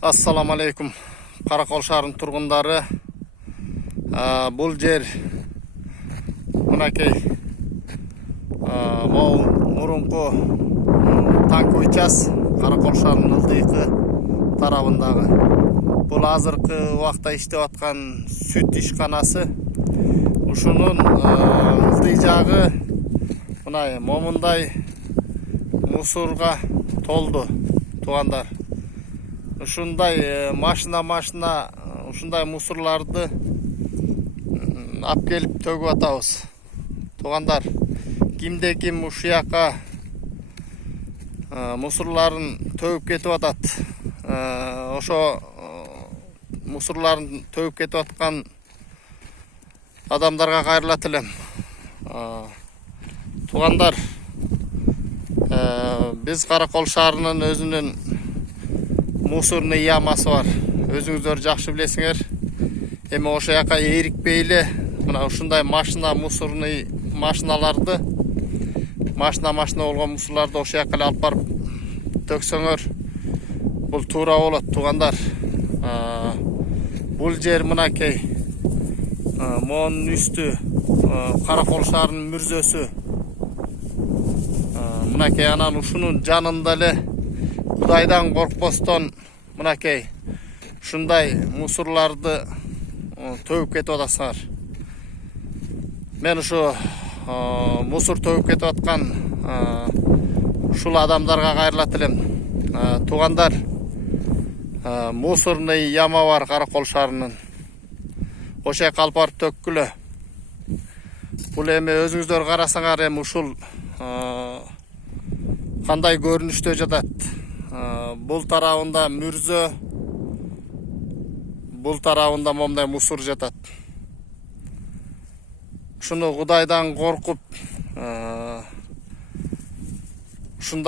Assalamu alaikum. Karakol şaharının turgundары. Бұл жер мынакей мурунку танк учас Каракол шаарынын ылдыйкы тарабындагы. Бұл азыркы убакта иштеп аткан сүт ишканасы. Ушунун ылдый жагы мына момундай мусорга толду, туугандар. Ушундай машина ушундай мусорларды алып келип төгүп атабыз. Туугандар, кимде ким ушул жака мусорларын төгүп кетип атат. Ошо мусорларын төгүп кетип аткан адамдарга кайрылат элем. Туугандар, биз Каракол шаарынын өзүнүн мусорный ямасы бар. Өзүңүздөр жакшы билесиңер. Эми ошо жака ээрикпейли мына ушундай мусорный машиналарды машина болгон мусорларды ошо жака алып барып төксөңөр, бул туура болот, туугандар. Бул жер мынакей монун үстү Каракол шаарынын мүрзөсү. Мынакей анан ушунун жанында эле Кудайдан коркпостон мынакей ушундай мусорларды төгүп кетип атасыңар. Мен ушу мусор төгүп кетип аткан ушул адамдарга кайрылат элем. Туугандар, мусорный яма бар Каракол шаарынын. Ошо жака алып барып төккүлө. Бул эми өзүңүздөр карасаңар, эми ушул кандай көрүнүштө жатат. Бул тарабында мүрзө, бул тарабында момундай мусор жатат. Ушуну Кудайдан коркуп ушундай